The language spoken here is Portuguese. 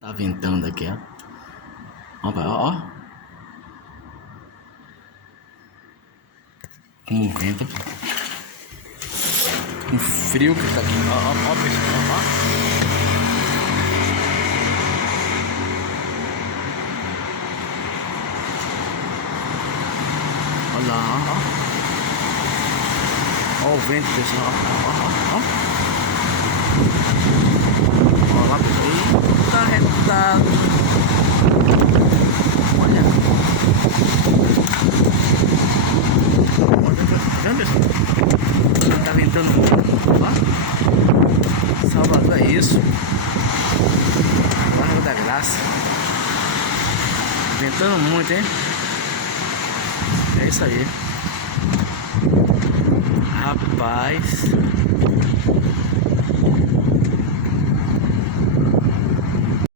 Tá ventando aqui, ó. Ó, pai, ó, ó. Como venta. Um frio que tá aqui. Ó, ó, ó, pessoal, ó, ó. Olha lá, ó, ó. Ó o vento, pessoal. Ó, ó, ó. Ó lá, pessoal. Eita, retado. Olha. Tá vendo, pessoal? Tá ventando muito. Ó. Salvador é isso. Bairro da Graça. Ventando muito, hein? É isso aí. Rapaz.